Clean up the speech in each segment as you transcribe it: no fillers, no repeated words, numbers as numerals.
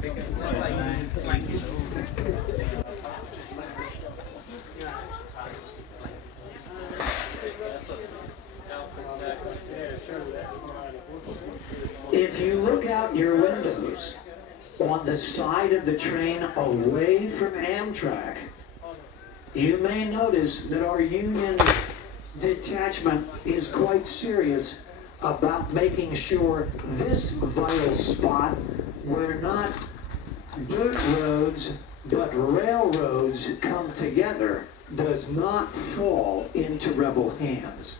If you look out your windows on the side of the train away from Amtrak, you may notice that our Union detachment is quite serious about making sure this vital spot, where not dirt roads but railroads come together, does not fall into rebel hands.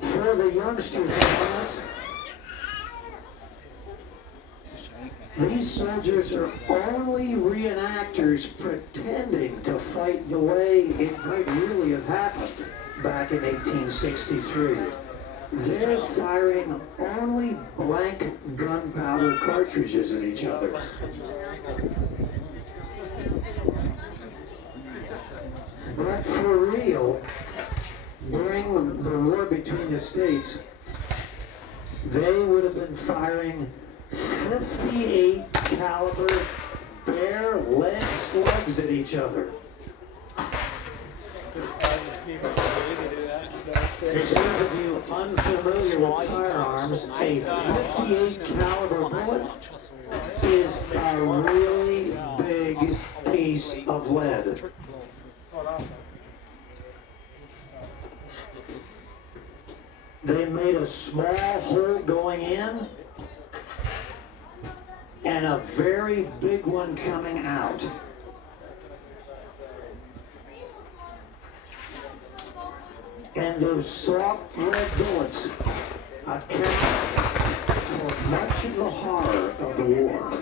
For the youngsters among us, these soldiers are only reenactors pretending to fight the way it might really have happened back in 1863. They're firing only blank gunpowder cartridges at each other. But for real, during the war between the states, they would have been firing 58 caliber bare lead slugs at each other. For those of you unfamiliar with firearms, a 58 caliber bullet is a really big piece of lead. They made a small hole going in and a very big one coming out. And those soft lead bullets account for much of the horror of the war.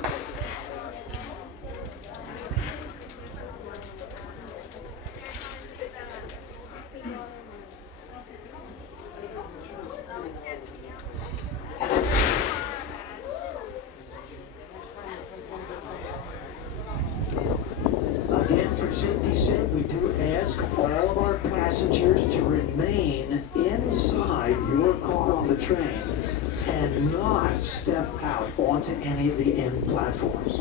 Again, for safety's sake, we do ask all of our passengers to remain inside your car on the train and not step out onto any of the end platforms.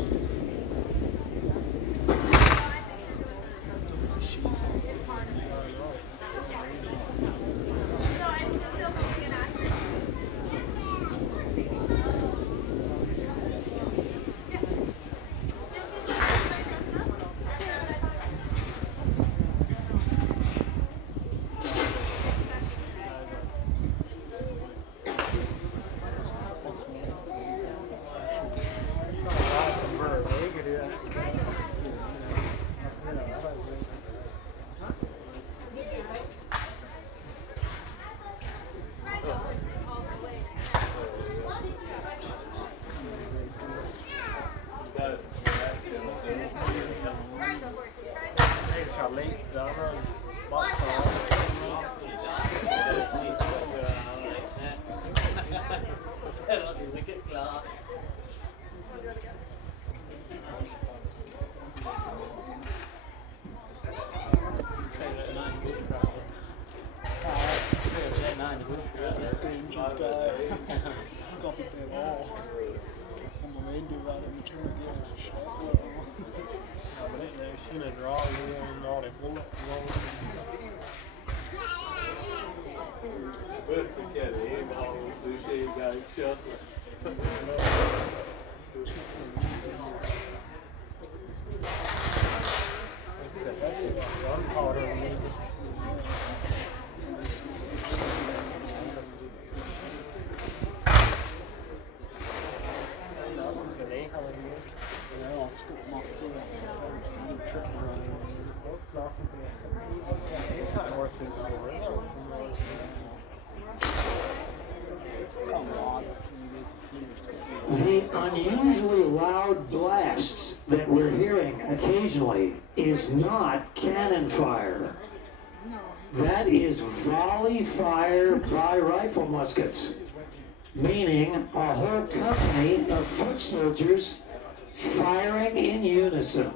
do that in mature gift for sure. But they shouldn't draw you and all that bullet rolling. What's the cat? He ain't all so she ain't got it shut. That's it. Gunpowder music. That's an 800 years. Yeah, I'll skip my school. I'm tripping around. The unusually loud blasts that we're hearing occasionally is not cannon fire. That is volley fire by rifle muskets, meaning a whole company of foot soldiers firing in unison.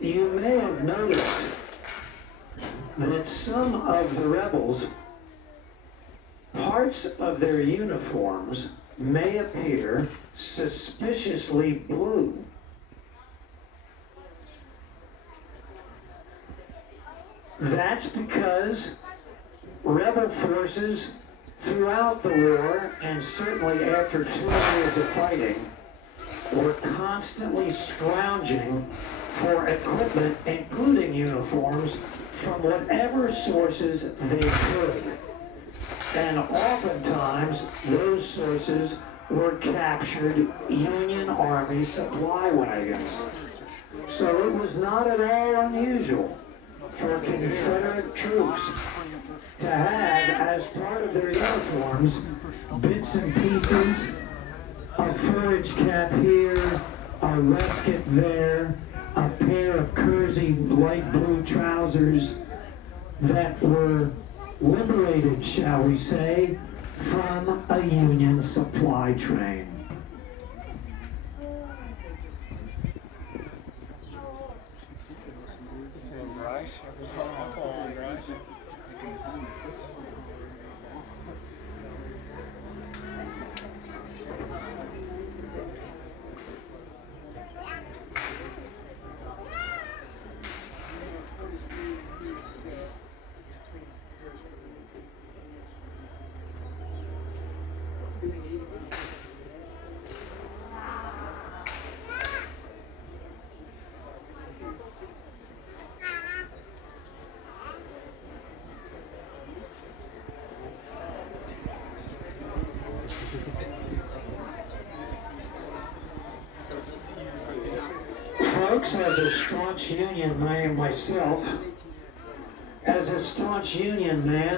You may have noticed that some of the rebels, parts of their uniforms may appear suspiciously blue. That's because rebel forces throughout the war, and certainly after 2 years of fighting, were constantly scrounging for equipment, including uniforms, from whatever sources they could. And oftentimes, those sources were captured Union Army supply wagons. So it was not at all unusual for Confederate troops to have, as part of their uniforms, bits and pieces, a forage cap here, a waistcoat there, a pair of kersey light blue trousers that were liberated, shall we say, from a Union supply train. Folks, as a staunch Union man myself,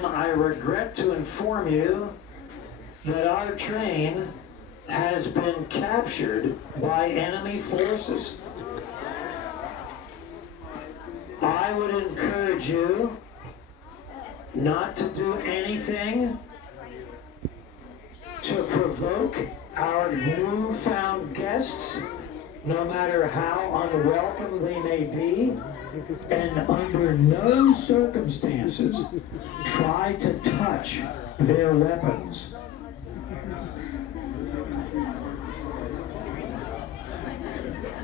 I regret to inform you that our train has been captured by enemy forces. I would encourage you not to do anything to provoke our newfound guests, no matter how unwelcome they may be, and under no circumstances try to touch their weapons.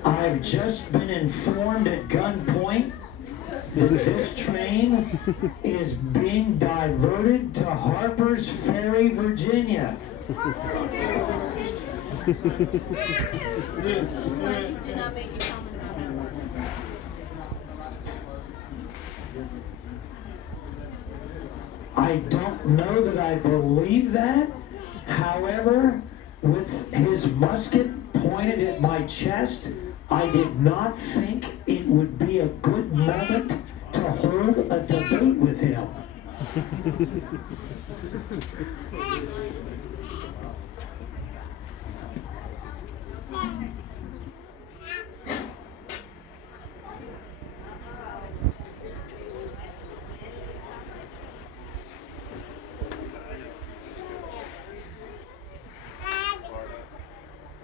I've just been informed at gunpoint that this train is being diverted to Harper's Ferry, Virginia. I don't know that I believe that. However, with his musket pointed at my chest, I did not think it would be a good moment to hold a debate with him.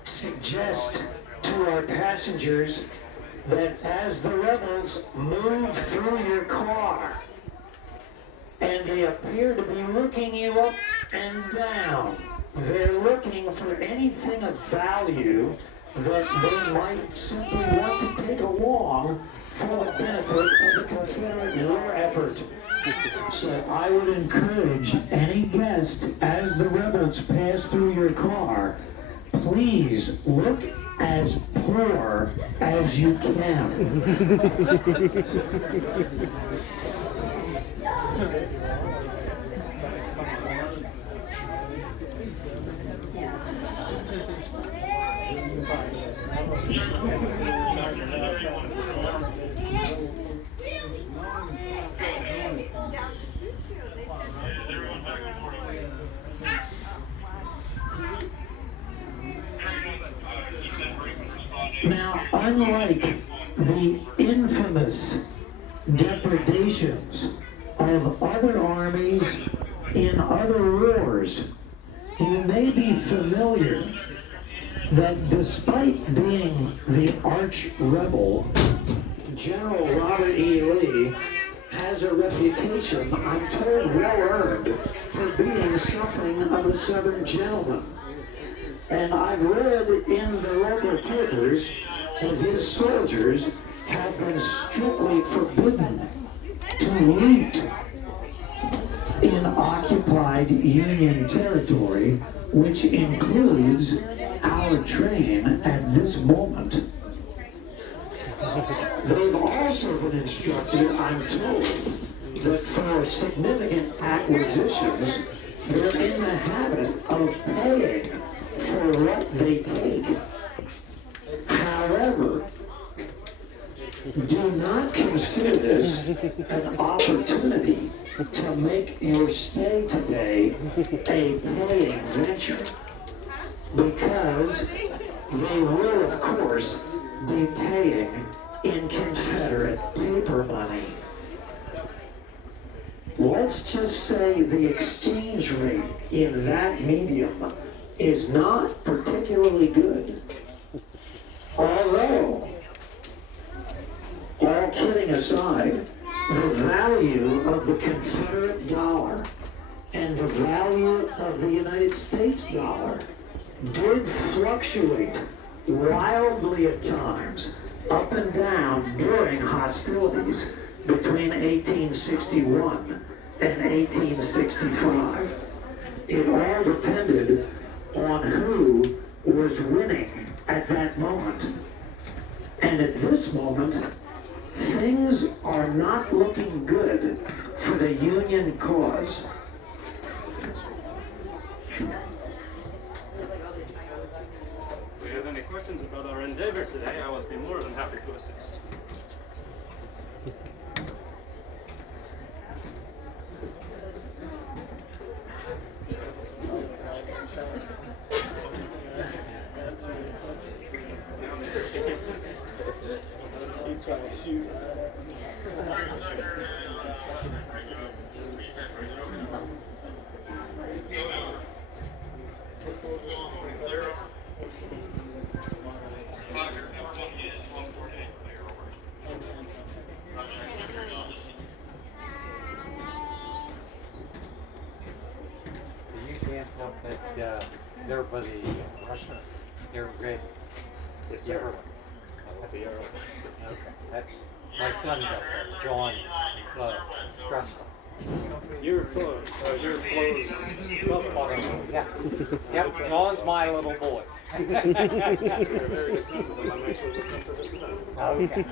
Suggest to our passengers that as the rebels move through your car and they appear to be looking you up and down, they're looking for anything of value that they might simply want to take along for the benefit of the Confederate war effort. So I would encourage any guest, as the rebels pass through your car, please look as poor as you can. Now, unlike the infamous depredations of other armies in other wars, you may be familiar that despite being the arch rebel, General Robert E. Lee has a reputation, I'm told well earned, for being something of a Southern gentleman. And I've read in the local papers that his soldiers have been strictly forbidden to loot in occupied Union territory, which includes our train at this moment. They've also been instructed, I'm told, that for significant acquisitions, they're in the habit of paying for what they take. However, do not consider this an opportunity to make your stay today a paying venture, because they will, of course, be paying in Confederate paper money. Let's just say the exchange rate in that medium is not particularly good. Although, all kidding aside, the value of the Confederate dollar and the value of the United States dollar did fluctuate wildly at times, up and down during hostilities between 1861 and 1865. It all depended on who was winning at that moment. And at this moment, things are not looking good for the Union cause. If you have any questions about our endeavor today, I will be more than happy to assist. He's trying to shoot. You can't help that there by the Russian air brigade. Yes, You ever? The arrow. Okay. That's my son's up there, John, Strasburg. You're close. You're close. Yeah. Yep, John's my little boy. You're very good friends with them. I'm actually looking for this event. Okay.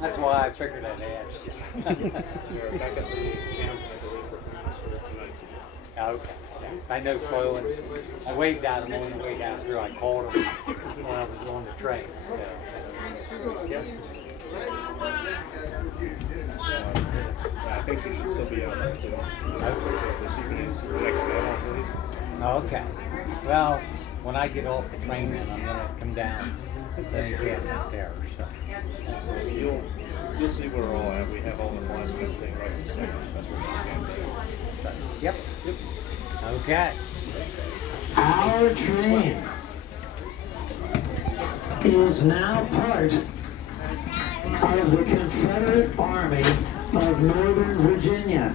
That's why I figured I'd ask you. We're back at the camp, I believe, for plans for tonight. Okay. Yes, I know Chloe. I waved at him on the way down through. I called him when I was on the train. So, Yes. I think she should still be out there too. This evening is the next day, I believe. okay. Well, when I get off the train, then I'm gonna come down and get there. So. You'll see where we're all at. We have all the flies and everything right this second. That's what you can do. Yep. Okay. Our train is now part of the Confederate Army of Northern Virginia.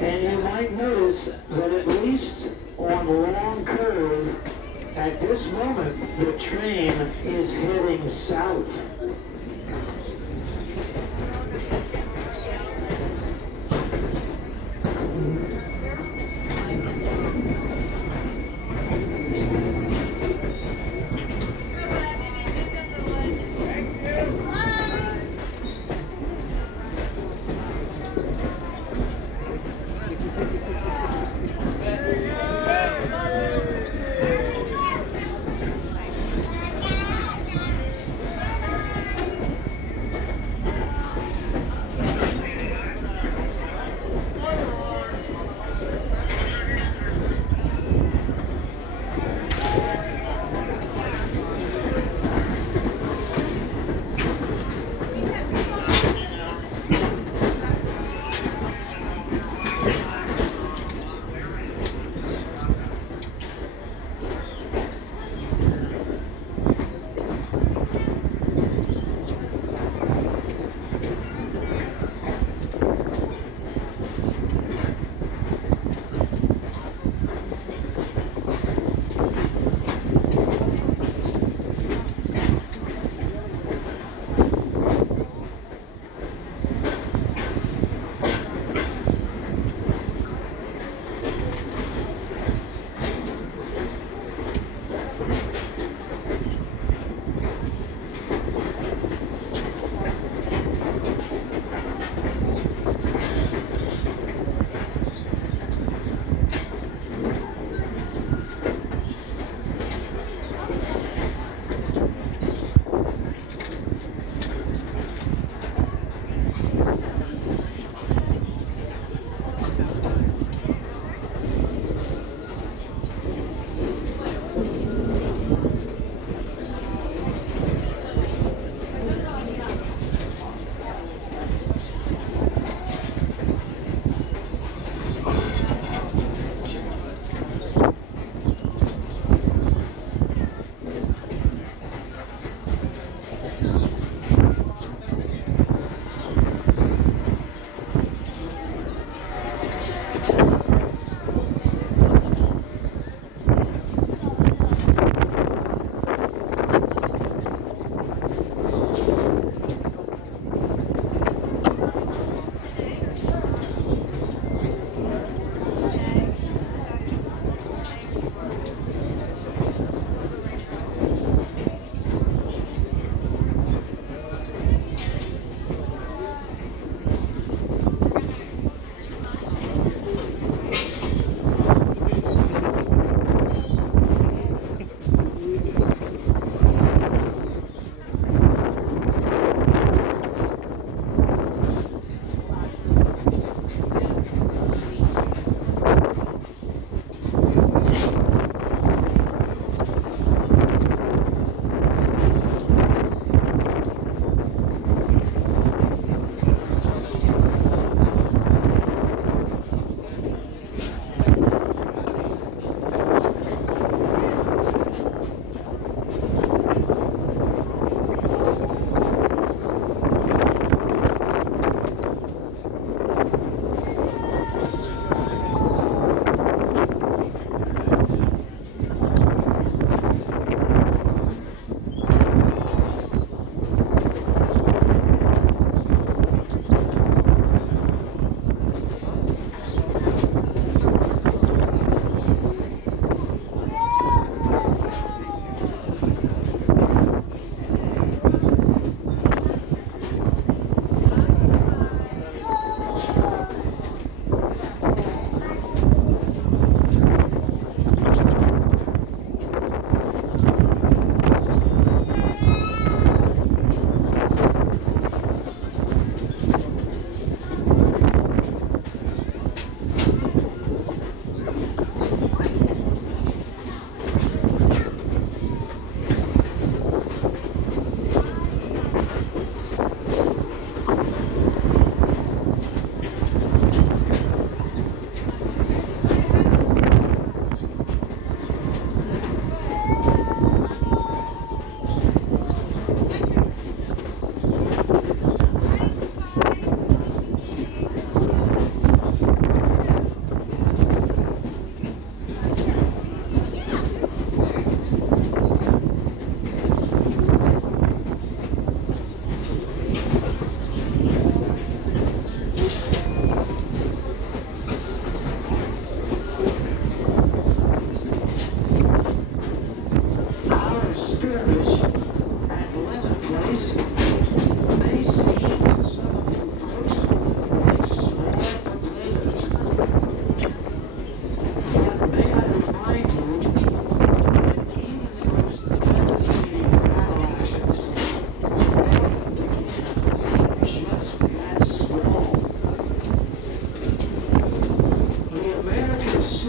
And you might notice that at least on Long Curve, at this moment, the train is heading south.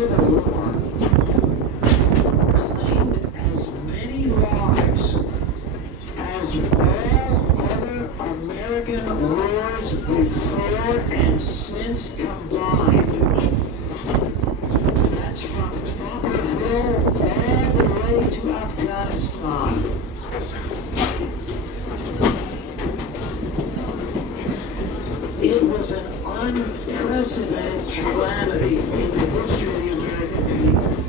Civil War claimed as many lives as all other American wars before and since combined. That's from Bunker Hill all the way to Afghanistan. It was an unprecedented calamity in the history of the American people.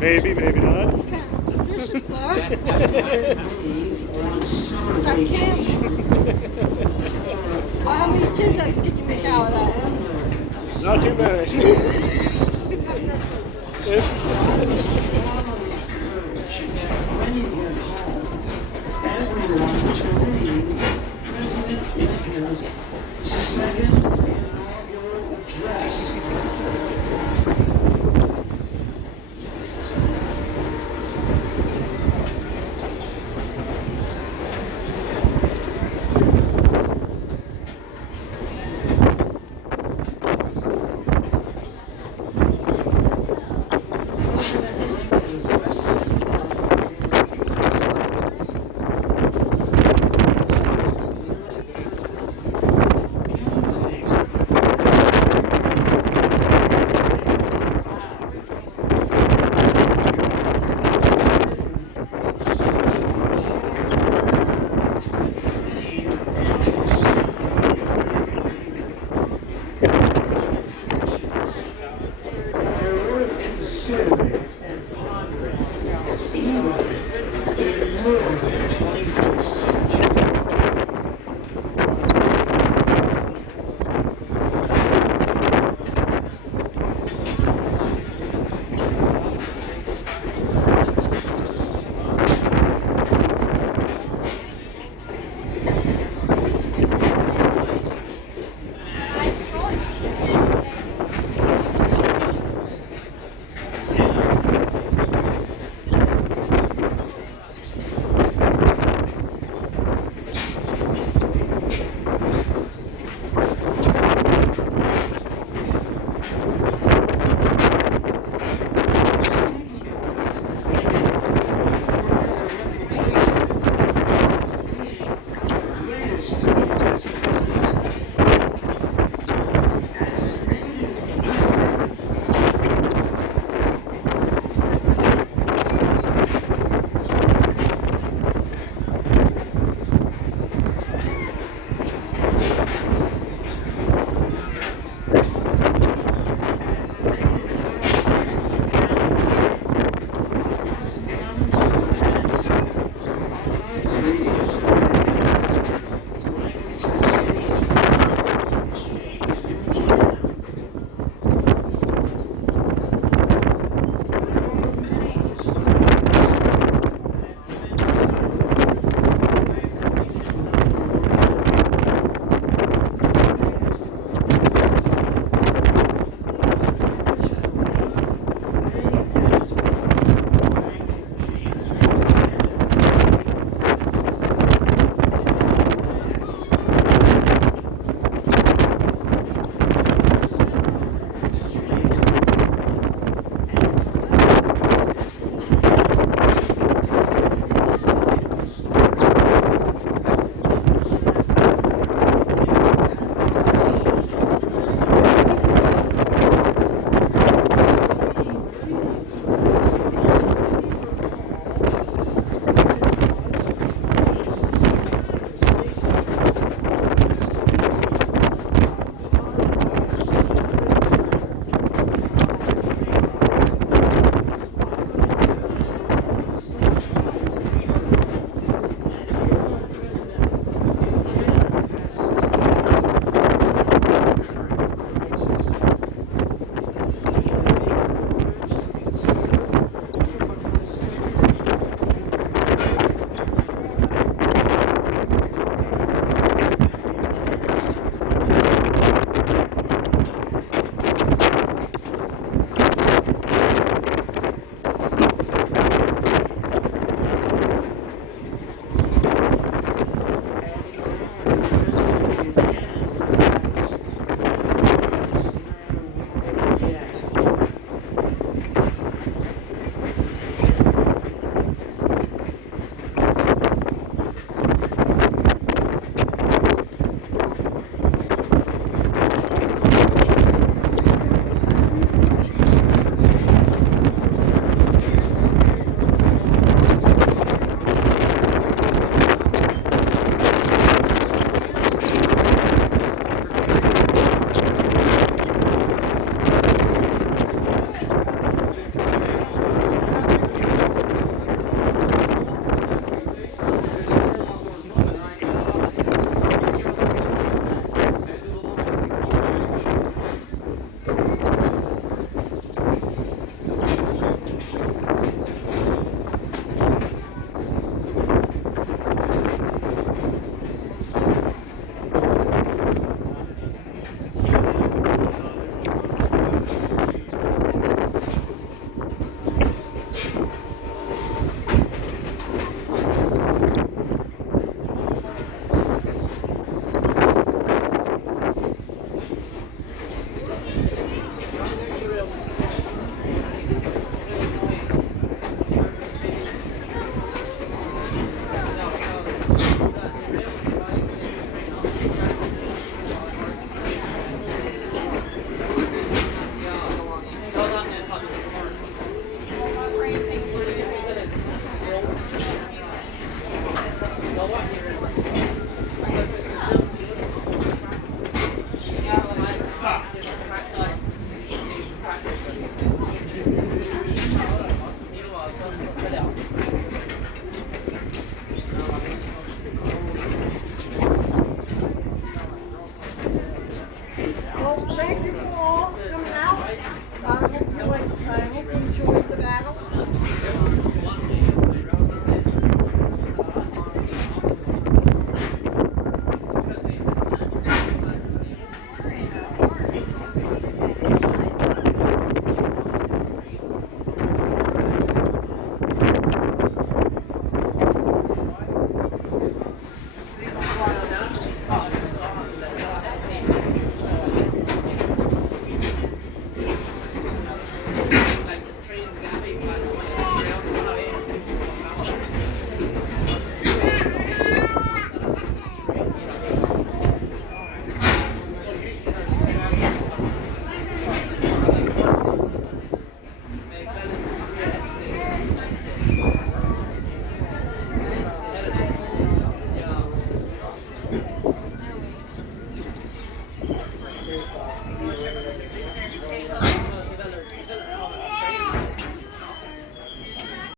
Maybe, maybe not. Suspicious, sir. On summer I can't. vacation. Well, how many chin-ups can you make out of that? Not too many. I would strongly encourage when you get home, everyone to read President Lincoln's second inaugural address.